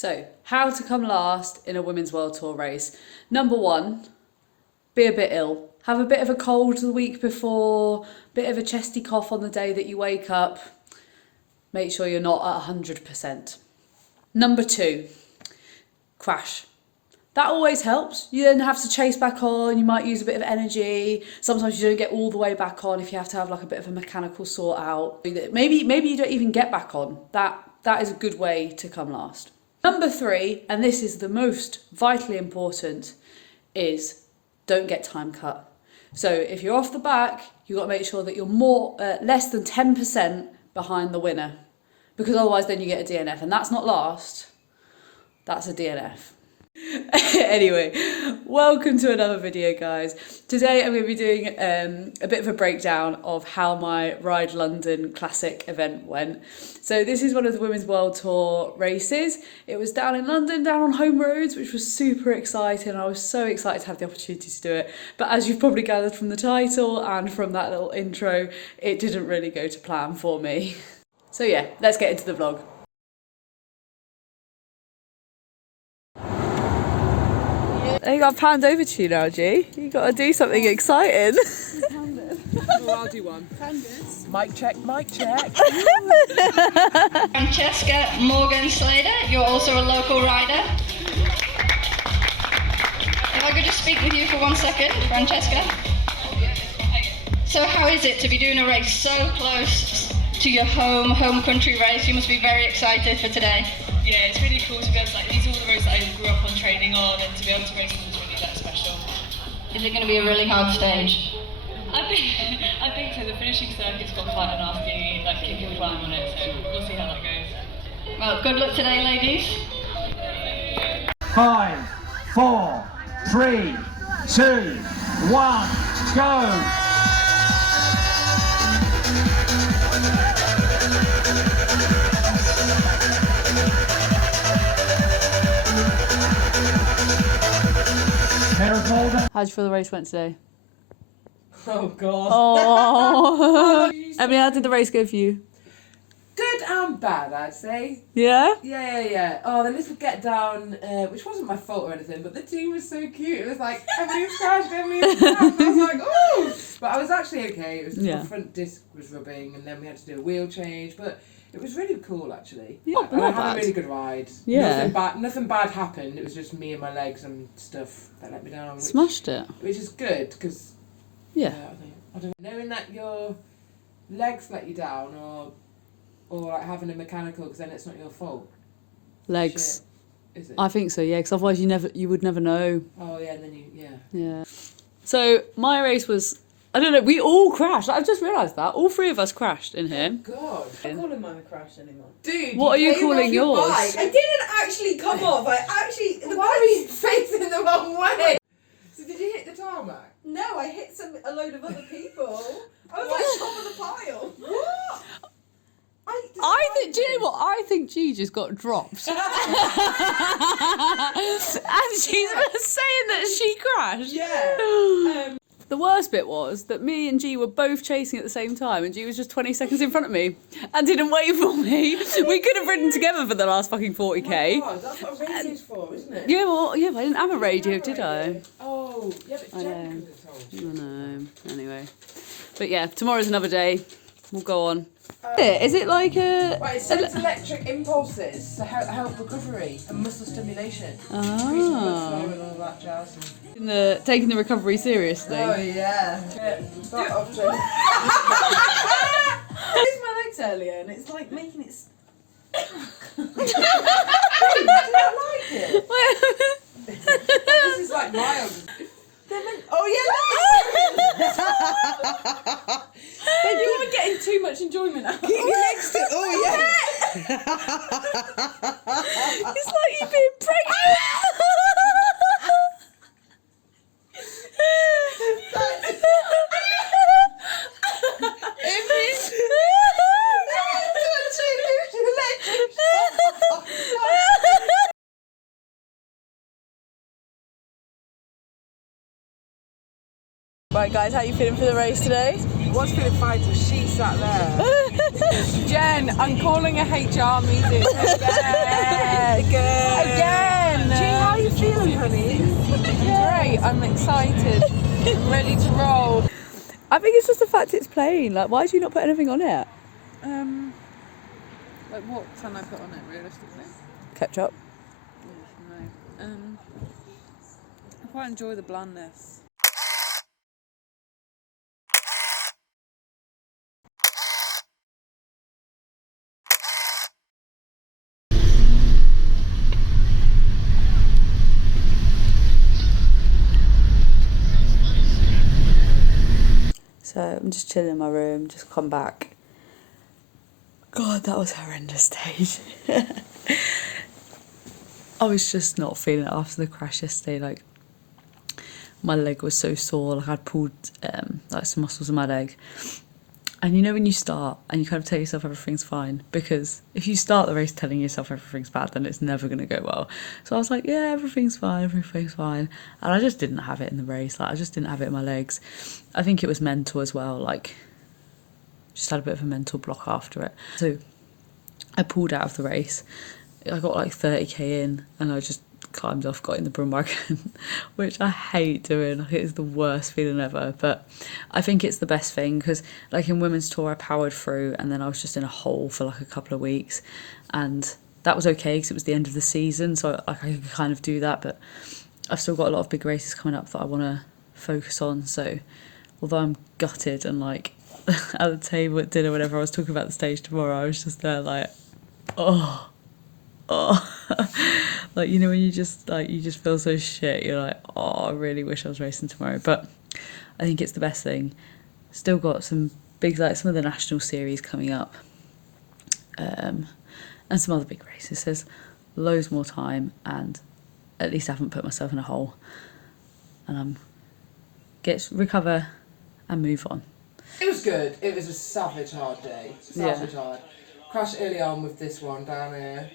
So, how to come last in a women's World Tour race. Number one, be a bit ill. Have a bit of a cold the week before, bit of a chesty cough on the day that you wake up. Make sure you're not at 100%. Number two, crash. That always helps. You then have to chase back on, you might use a bit of energy. Sometimes you don't get all the way back on if you have to have like a bit of a mechanical sort out. Maybe you don't even get back on. That is a good way to come last. Number three, and this is the most vitally important, is don't get time cut. So if you're off the back, you've got to make sure that you're less than 10% behind the winner, because otherwise then you get a DNF, and that's not last, that's a DNF. Anyway, welcome to another video, guys. Today I'm going to be doing a bit of a breakdown of how my RideLondon Classique event went. So this is one of the Women's World Tour races. It was down in London, down on home roads, which was super exciting. I was so excited to have the opportunity to do it. But as you've probably gathered from the title and from that little intro, it didn't really go to plan for me. So yeah, let's get into the vlog. I got panned over to you now, G. You got to do something exciting. Oh, I'll do one. Mic check, mic check. Francesca Morgans-Slader, you're also a local rider. If I could just speak with you for 1 second, Francesca. So how is it to be doing a race so close to your home country race? You must be very excited for today. Yeah, it's really cool to be able to, these are all the roads that I grew up on training on, and to be able to race them is really that special. Is it going to be a really hard stage? I think so. The finishing circuit's got quite a nasty kick and climb on it, so we'll see how that goes. Well, good luck today, ladies. 5, 4, 3, 2, 1, go! How'd you feel the race went today? Oh God. Oh. Emily, how did the race go for you? Good and bad, I'd say. Yeah? Yeah. Oh, the little get down, which wasn't my fault or anything, but the team was so cute. It was like, everybody's crashed, everybody's crashed. I was like, ooh! But I was actually okay. It was just my front disc was rubbing, and then we had to do a wheel change, but it was really cool, actually. Yeah, and I not had bad. a really good ride. Yeah. Nothing bad happened. It was just me and my legs and stuff that let me down. Smashed it. Which is good, because Yeah. I don't know, knowing that your legs let you down, or like having a mechanical, because then it's not your fault. Legs. Shit. Is it? I think so, yeah, because otherwise you would never know. Oh yeah, and then Yeah. So my race was, I don't know, we all crashed. I've just realised that. All three of us crashed in here. God. I'm not calling mine a crash anymore. Dude, What are you came calling off your yours? bike. I didn't actually come off. The Why are you facing the wrong way? So did you hit the tarmac? No, I hit a load of other people. I was like top of the pile. What? I think, do you know what? I think G just got dropped. And she's saying that she crashed. Yeah. The worst bit was that me and G were both chasing at the same time, and G was just 20 seconds in front of me and didn't wait for me. We could have ridden together for the last fucking 40k. Oh, that's what a radio's for, isn't it? Yeah, well, yeah, but I didn't have a radio, did I? Oh, yeah, but I Jen know. could have told you. I know. Anyway. But yeah, tomorrow's another day. We'll go on. Is it like a... Right, it sends electric impulses to help recovery and muscle stimulation. Ah. Increasing blood flow and all that jazz. Taking the recovery seriously. Oh yeah. Start off to... I used my legs earlier, and it's like making it. Do you not like it? This is like mild. Oh yeah. You are getting too much enjoyment out of it. Keep your legs still. Oh yeah. It's like you being pregnant. Right guys, how are you feeling for the race today? What's feeling fine till she sat there. Jen, I'm calling a HR meeting. Yeah, good. excited. I'm ready to roll. I think it's just the fact it's plain. Like, why do you not put anything on it? Like what can I put on it realistically? Ketchup. No. I quite enjoy the blandness. So I'm just chilling in my room, just come back. God, that was a horrendous stage. I was just not feeling it after the crash yesterday. Like, my leg was so sore. Like, I'd pulled like some muscles in my leg. And you know when you start and you kind of tell yourself everything's fine, because if you start the race telling yourself everything's bad, then it's never going to go well. So I was like, yeah, everything's fine. And I just didn't have it in the race. Like, I just didn't have it in my legs. I think it was mental as well. Like, just had a bit of a mental block after it. So I pulled out of the race. I got like 30k in and I just climbed off, got in the broom wagon, which I hate doing. Like, it is the worst feeling ever, but I think it's the best thing, because like in women's tour I powered through and then I was just in a hole for like a couple of weeks, and that was okay because it was the end of the season, so like I could kind of do that. But I've still got a lot of big races coming up that I want to focus on. So although I'm gutted and like at the table at dinner whenever I was talking about the stage tomorrow, I was just there like, oh like, you know, when you just feel so shit, you're like, oh, I really wish I was racing tomorrow. But I think it's the best thing. Still got some big, like some of the national series coming up, and some other big races. There's loads more time, and at least I haven't put myself in a hole, and I'm recover and move on. It was good. It was a savage hard day. Savage hard. Crashed early on with this one down here.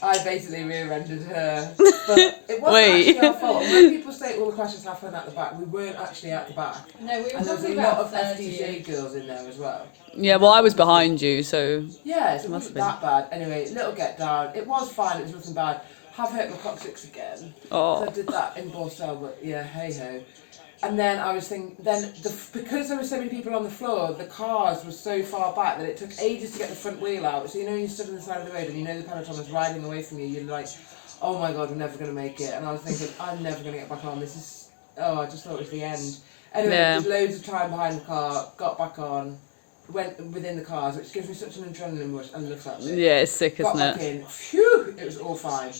I basically rear-ended her, but it wasn't actually our fault. When people say all the crashes happen at the back, we weren't actually at the back. No, we were and there was a lot of FDJ girls in there as well. Yeah, well, I was behind you, so... Yeah, so it wasn't that bad. Anyway, little get down. It was fine, it was nothing bad. Have hurt my coccyx again. Oh. So I did that in Borstel, but yeah, hey-ho. And then I was thinking, because there were so many people on the floor, the cars were so far back that it took ages to get the front wheel out. So you know when you stood on the side of the road and you know the peloton was riding away from you, you're like, oh my god, we're never going to make it. And I was thinking, I'm never going to get back on. I just thought it was the end. Anyway, there's loads of time behind the car, got back on, went within the cars, which gives me such an adrenaline rush. I love that bit. Yeah, it's sick, isn't it? Got back in, phew, it was all fine.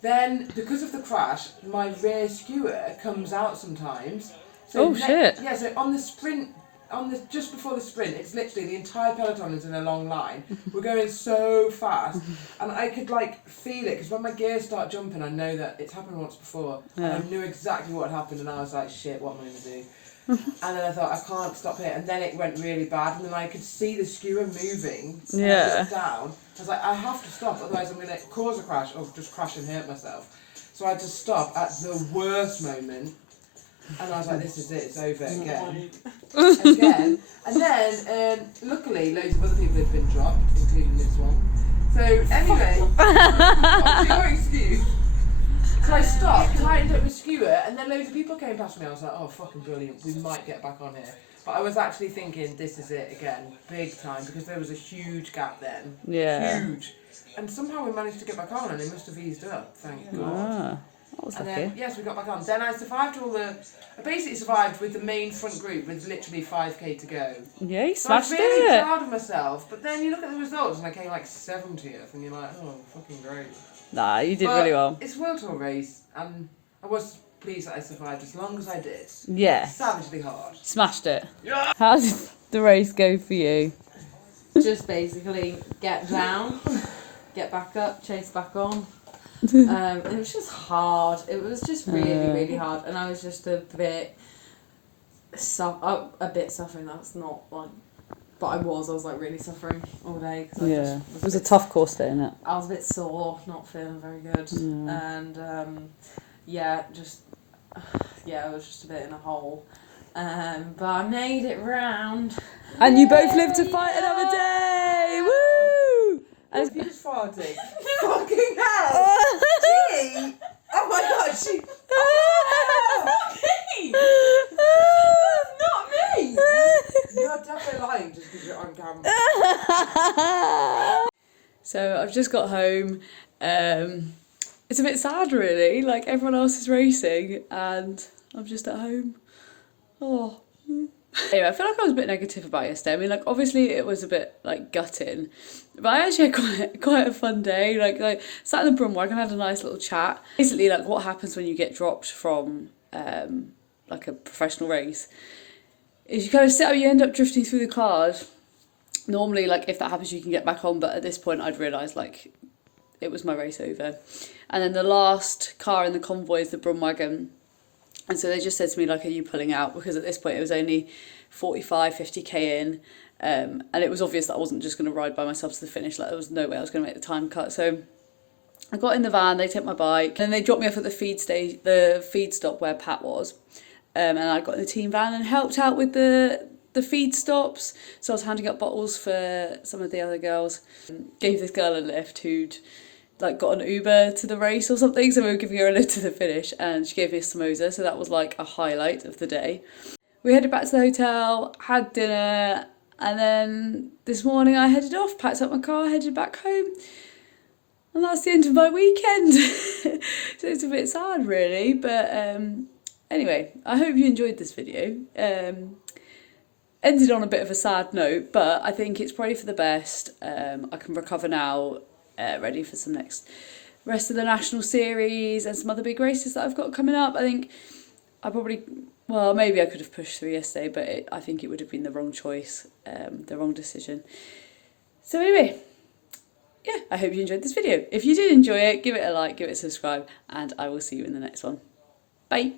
Then, because of the crash, my rear skewer comes out sometimes. So shit. Yeah, so on the sprint, just before the sprint, it's literally the entire peloton is in a long line. We're going so fast, and I could like feel it, because when my gears start jumping, I know that it's happened once before, and I knew exactly what happened, and I was like, shit, what am I going to do? And then I thought, I can't stop here, and then it went really bad, and then I could see the skewer moving, and I looked down. I was like, I have to stop, otherwise I'm going to cause a crash or just crash and hurt myself. So I had to stop at the worst moment, and I was like, this is it, it's over again. And then, luckily, loads of other people had been dropped, including this one. So anyway, what's your excuse? So I stopped, tightened up my skewer, and then loads of people came past me. I was like, oh, fucking brilliant, we might get back on here. But I was actually thinking, this is it again, big time, because there was a huge gap then. Yeah. Huge. And somehow we managed to get back on, and they must have eased up, thank God. That was And lucky. then, yes, we got back on. Then I basically survived with the main front group with literally 5k to go. Yeah, you So I was smashed really it. proud of myself, but then you look at the results and I came like 70th, and you're like, oh, fucking great. Nah, you did But really well. it's a World Tour race, and I was pleased that I survived as long as I did. Yeah. Savagely hard. Smashed it. Yeah. How did the race go for you? Just basically get down, get back up, chase back on. It was just hard. It was just really, really hard, and I was just a bit suffering. That's not like, but I was like really suffering all day. Cause It was a tough course day, innit? I was a bit sore, not feeling very good, and I was just a bit in a hole. But I made it round. And you both lived to fight another day. Woo! And you just farting. Fucking hell! Gee! Oh my god, she... Oh, So I've just got home. It's a bit sad really, like everyone else is racing and I'm just at home. Oh. Anyway, I feel like I was a bit negative about yesterday. I mean, like, obviously it was a bit, like, gutting. But I actually had quite a fun day. Like sat in the broom wagon, had a nice little chat. Basically, like, what happens when you get dropped from, like, a professional race is you kind of sit up, you end up drifting through the card. Normally, like, if that happens, you can get back on. But at this point, I'd realised, like, it was my race over. And then the last car in the convoy is the broom wagon. And so they just said to me, like, are you pulling out? Because at this point it was only 45, 50k in. And it was obvious that I wasn't just going to ride by myself to the finish. Like, there was no way I was going to make the time cut. So I got in the van, they took my bike, and they dropped me off at the feed stop where Pat was. And I got in the team van and helped out with the feed stops. So I was handing up bottles for some of the other girls. Gave this girl a lift who'd like got an Uber to the race or something, so we were giving her a lift to the finish and she gave me a samosa, so that was like a highlight of the day. We headed back to the hotel, had dinner, and then this morning I headed off, packed up my car, headed back home, and that's the end of my weekend. So it's a bit sad really, but anyway, I hope you enjoyed this video. Ended on a bit of a sad note, but I think it's probably for the best. I can recover now, ready for some rest of the national series and some other big races that I've got coming up. I think I probably, well, maybe I could have pushed through yesterday, but I think it would have been the wrong choice, the wrong decision. So anyway, yeah, I hope you enjoyed this video. If you did enjoy it, give it a like, give it a subscribe, and I will see you in the next one. Bye.